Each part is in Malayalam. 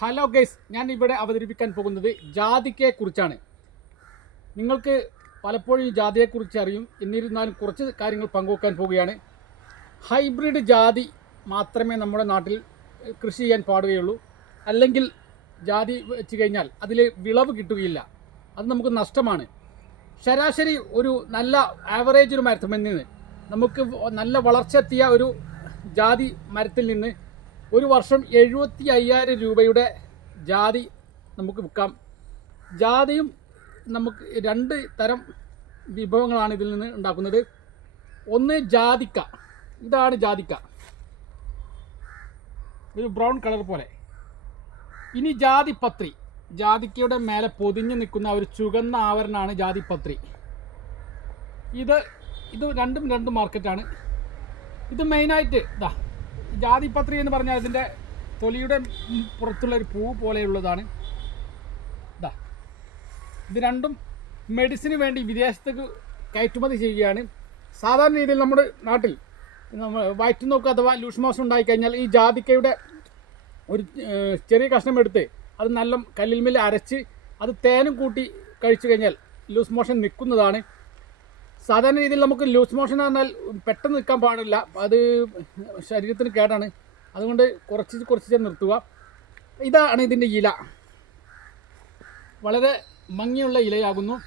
ഹലോ ഗൈസ് ഞാൻ ഇവിടെ അവതരിപ്പിക്കാൻ പോകുന്നത് ജാതിക്കയെ കുറിച്ചാണ് നിങ്ങൾക്ക് പലപ്പോഴും ജാതിയെക്കുറിച്ച് അറിയും. എന്നിരുന്നാലും കുറച്ച് കാര്യങ്ങൾ പങ്കുവെക്കാൻ പോവുകയാണ്. ഹൈബ്രിഡ് ജാതി മാത്രമേ നമ്മുടെ നാട്ടിൽ കൃഷി ചെയ്യാൻ പാടുകയുള്ളൂ. അല്ലെങ്കിൽ ജാതി വെച്ച് കഴിഞ്ഞാൽ അതിൽ വിളവ് കിട്ടുകയില്ല. അത് നമുക്ക് നഷ്ടമാണ്. ശരാശരി ഒരു നല്ല ആവറേജ് ഒരു മരത്തിൽ നിന്ന് നമുക്ക് നല്ല വളർച്ച എത്തിയ ഒരു ജാതി മരത്തിൽ നിന്ന് ഒരു വർഷം എഴുപത്തി അയ്യായിരം രൂപയുടെ ജാതി നമുക്ക് വിൽക്കാം. ജാതിയും നമുക്ക് രണ്ട് തരം വിഭവങ്ങളാണ് ഇതിൽ നിന്ന് ഉണ്ടാക്കുന്നത്. ഒന്ന് ജാതിക്ക. ഇതാണ് ജാതിക്ക. ഒരു ബ്രൗൺ കളർ പോലെ. ഇനി ജാതിപത്രി. ജാതിക്കയുടെ മേലെ പൊതിഞ്ഞ് നിൽക്കുന്ന ഒരു ചുവന്ന ആവരണമാണ് ജാതിപത്രി. ഇത് ഇത് രണ്ടും രണ്ട് മാർക്കറ്റാണ് ഇത് മെയിനായിട്ട് ഇതാ ജാതിപത്രി എന്ന് പറഞ്ഞാൽ ഇതിന്റെ തൊലിയുടെ പുറത്തുള്ള ഒരു പൂ പോലെയുള്ളതാണ്. ഇതാ ഇത് രണ്ടും മെഡിസിന് വേണ്ടി വിദേശത്തേക്ക് കയറ്റുമതി ചെയ്യുകയാണ്. സാധാരണ രീതിയിൽ നമ്മുടെ നാട്ടിൽ നമ്മൾ വയറ്റുനോക്ക് അഥവാ ലൂഷ്മോസം ഉണ്ടായി ഉണ്ടായിക്കഴിഞ്ഞാൽ ഈ ജാതിക്കയുടെ ഒരു ചെറിയ കഷ്ണം എടുത്ത് അത് നല്ല കല്ലിൽ മേൽ അരച്ച് അത് തേനും കൂട്ടി കഴിച്ചു കഴിഞ്ഞാൽ ലൂസ് മോഷൻ നിൽക്കുന്നതാണ്. സാധാരണ രീതിയിൽ നമുക്ക് ലൂസ് മോഷൻ പറഞ്ഞാൽ പെട്ടെന്ന് നിൽക്കാൻ പാടില്ല. അത് ശരീരത്തിന് കേടാണ്. അതുകൊണ്ട് കുറച്ച് കുറച്ച് നിർത്തുക. ഇതാണ് ഇതിന്റെ ഇല. വളരെ ഭംഗിയുള്ള ഇലയാകുന്നു.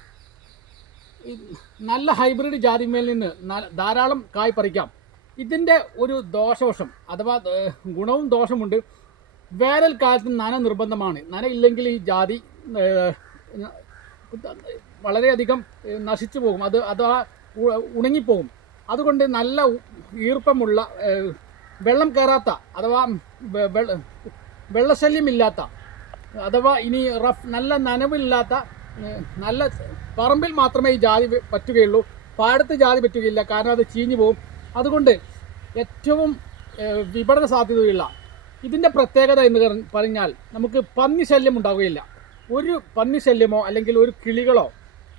നല്ല ഹൈബ്രിഡ് ജാതിമേൽ നിന്ന് ധാരാളം കായ് പറിക്കാം. ഇതിന്റെ ഒരു ദോഷവശം അഥവാ ഗുണവും ദോഷമുണ്ട്. വേനൽക്കാലത്ത് നന നിർബന്ധമാണ്. നന ഇല്ലെങ്കിൽ ഈ ജാതി വളരെയധികം നശിച്ചു പോകും. അത് അത് ആ ഉണങ്ങിപ്പോകും. അതുകൊണ്ട് നല്ല ഈർപ്പമുള്ള വെള്ളം കയറാത്ത അഥവാ വെള്ളശല്യമില്ലാത്ത അഥവാ ഇനി റഫ് നല്ല നനവില്ലാത്ത നല്ല പറമ്പിൽ മാത്രമേ ഈ ജാതി പറ്റുകയുള്ളൂ. പാടത്ത് ജാതി പറ്റുകയില്ല. കാരണം അത് ചീഞ്ഞു പോകും. അതുകൊണ്ട് ഏറ്റവും വിപണന സാധ്യതയുള്ള ഇതിന്റെ പ്രത്യേകത എന്ന് പറഞ്ഞാൽ നമുക്ക് പന്നി ശല്യം ഉണ്ടാവുകയില്ല. ഒരു പന്നി ശല്യമോ അല്ലെങ്കിൽ ഒരു കിളികളോ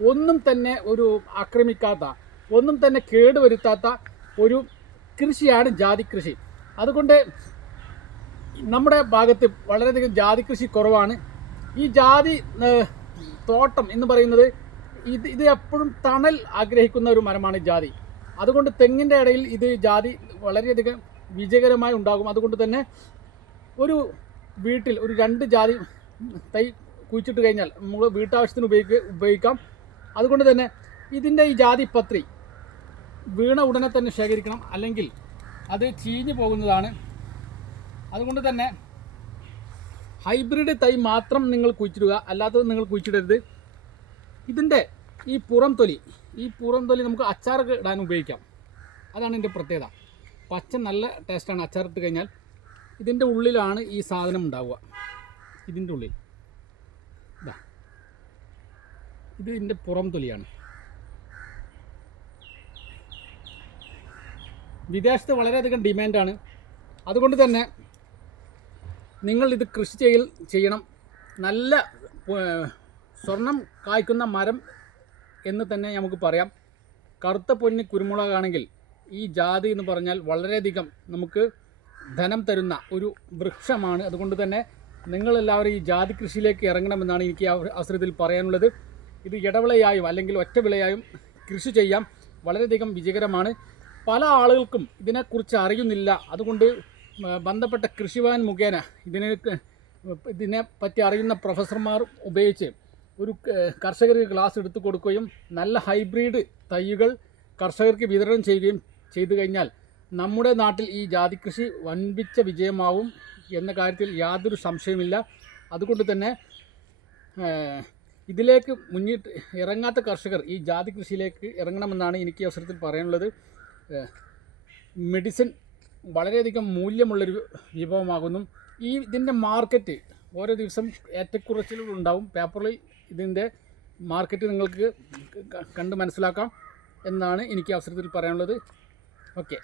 ഒന്നും തന്നെ ഒരു ആക്രമിക്കാത്ത ഒന്നും തന്നെ കേടുവരുത്താത്ത ഒരു കൃഷിയാണ് ജാതി കൃഷി. അതുകൊണ്ട് നമ്മുടെ ഭാഗത്ത് വളരെയധികം ജാതി കൃഷി കുറവാണ്. ഈ ജാതി തോട്ടം എന്ന് പറയുന്നത് ഇത് ഇത് എപ്പോഴും തണൽ ആഗ്രഹിക്കുന്ന ഒരു മരമാണ് ജാതി. അതുകൊണ്ട് തെങ്ങിന്റെ ഇടയിൽ ഇത് ജാതി വളരെയധികം വിജയകരമായി ഉണ്ടാകും. അതുകൊണ്ട് തന്നെ ഒരു വീട്ടിൽ ഒരു രണ്ട് ജാതി തൈ കുഴിച്ചിട്ട് കഴിഞ്ഞാൽ നമ്മൾ വീട്ടാവശ്യത്തിന് ഉപയോഗിക്ക ഉപയോഗിക്കാം. അതുകൊണ്ട് തന്നെ ഇതിന്റെ ഈ ജാതി പത്രി വീണ ഉടനെ തന്നെ ശേഖരിക്കണം. അല്ലെങ്കിൽ അത് ചീഞ്ഞു പോകുന്നതാണ്. അതുകൊണ്ട് തന്നെ ഹൈബ്രിഡ് തൈ മാത്രം നിങ്ങൾ കുഴിച്ചിടുക. അല്ലാത്തത് നിങ്ങൾ കുഴിച്ചിടരുത്. ഇതിന്റെ ഈ പുറം തൊലി ഈ പുറം തൊലി നമുക്ക് അച്ചാറൊക്കെ ഇടാൻ ഉപയോഗിക്കാം. അതാണ് ഇതിന്റെ പ്രത്യേകത. പച്ച നല്ല ടേസ്റ്റാണ് അച്ചാറിട്ട് കഴിഞ്ഞാൽ ഇതിന്റെ ഉള്ളിലാണ് ഈ സാധനം ഉണ്ടാവുക. ഇതിന്റെ ഉള്ളിൽ ഇതാ ഇത് ഇതിന്റെ പുറം തൊലിയാണ്. വിദേശത്ത് വളരെയധികം ഡിമാൻഡാണ് അതുകൊണ്ട് തന്നെ നിങ്ങൾ ഇത് കൃഷി ചെയ്യൽ ചെയ്യണം. നല്ല സ്വർണം കായ്ക്കുന്ന മരം എന്ന് തന്നെ നമുക്ക് പറയാം. കറുത്ത പൊന്നി കുരുമുളകാണെങ്കിൽ ഈ ജാതി എന്ന് പറഞ്ഞാൽ വളരെയധികം നമുക്ക് ധനം തരുന്ന ഒരു വൃക്ഷമാണ്. അതുകൊണ്ട് തന്നെ നിങ്ങളെല്ലാവരും ഈ ജാതി കൃഷിയിലേക്ക് ഇറങ്ങണമെന്നാണ് എനിക്ക് അവസരത്തിൽ പറയാനുള്ളത്. ഇത് ഇടവിളയായും അല്ലെങ്കിൽ ഒറ്റവിളയായും കൃഷി ചെയ്യാം വളരെയധികം വിജയകരമാണ്. പല ആളുകൾക്കും ഇതിനെക്കുറിച്ച് അറിയുന്നില്ല. അതുകൊണ്ട് ബന്ധപ്പെട്ട കൃഷിവാൻ മുഖേന ഇതിനെ ഇതിനെ പറ്റി അറിയുന്ന പ്രൊഫസർമാർ ഉപയോഗിച്ച് ഒരു കർഷകർക്ക് ക്ലാസ് എടുത്തു കൊടുക്കുകയും നല്ല ഹൈബ്രിഡ് തൈകൾ കർഷകർക്ക് വിതരണം ചെയ്യുകയും ചെയ്തു കഴിഞ്ഞാൽ നമ്മുടെ നാട്ടിൽ ഈ ജാതി കൃഷി വൻപിച്ച വിജയമാവും എന്ന കാര്യത്തിൽ യാതൊരു സംശയമില്ല അതുകൊണ്ട് തന്നെ ഇതിലേക്ക് മുന്നിട്ട് ഇറങ്ങാത്ത കർഷകർ ഈ ജാതി കൃഷിയിലേക്ക് ഇറങ്ങണമെന്നാണ് എനിക്ക് അവസരത്തിൽ പറയാനുള്ളത്. മെഡിസിൻ വളരെയധികം മൂല്യമുള്ളൊരു വിഭവമാകുന്നു. ഈ ഇതിന്റെ മാർക്കറ്റ് ഓരോ ദിവസം ഏറ്റക്കുറച്ചിലുകൾ ഉണ്ടാവും പേപ്പറിൽ ഇതിന്റെ മാർക്കറ്റ് നിങ്ങൾക്ക് കണ്ട് മനസ്സിലാക്കാം എന്നാണ് എനിക്ക് അവസരത്തിൽ പറയാനുള്ളത്. ഓക്കെ.